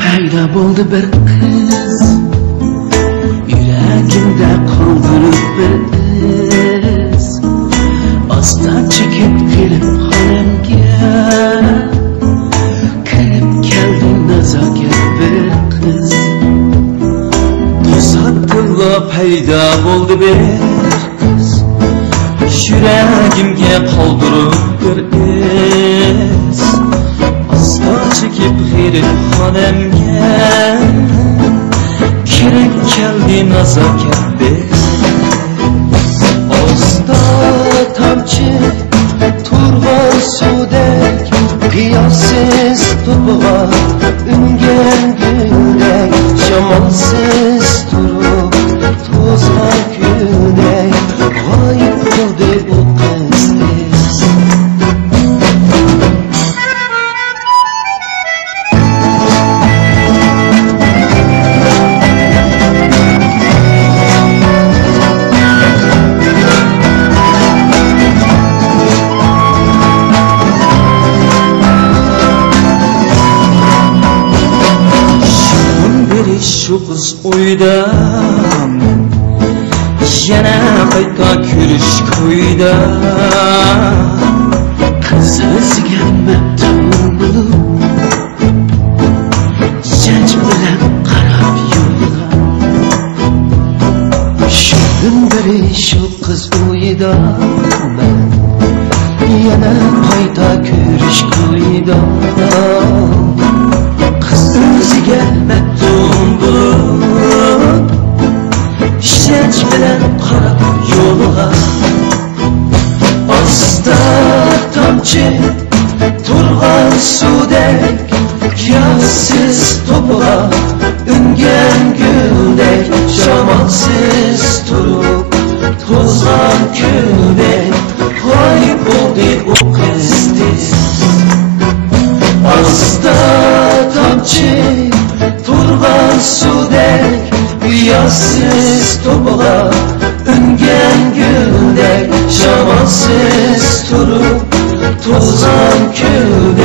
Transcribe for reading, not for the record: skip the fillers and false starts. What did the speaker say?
paydo bo'ldi bir qiz, yuragimda qoldirib bir iz. Asta chekib kelib xonamga, kirib keldi nazokat bir qiz. To'satdan paydo bo'ldi bir qiz, yuragimga qoldirib bir iz. Asta chekib kelib xonamga, kirib keldi nazokat bir asta tomchi turg'on suvdek qiyossiz to'pg'on ungan guldek shamolsiz turib to'zg'on kundek g'oyib bo'ldi u qiz. Shu qiz o'ydaman, yana qayta ko'rish ko'yda. Qiz o'ziga maftun bo'lib, janj bilan qarab yo'lga. Shu biri shu qiz o'ydaman, yana qayta ko'rish ko'yda. Qiz o'ziga maftun janj bilan qarab yo'lga. Asta tomchi turg'on suvdek qiyossiz to'pg'on ungan guldek shamolsiz turib to'zg'on kundek g'oyib bo'ldi u qiz. Asta tomchi turg'on suvdek qiyossiz to'pg'on ungan guldek shamolsiz turib to'zg'on kundek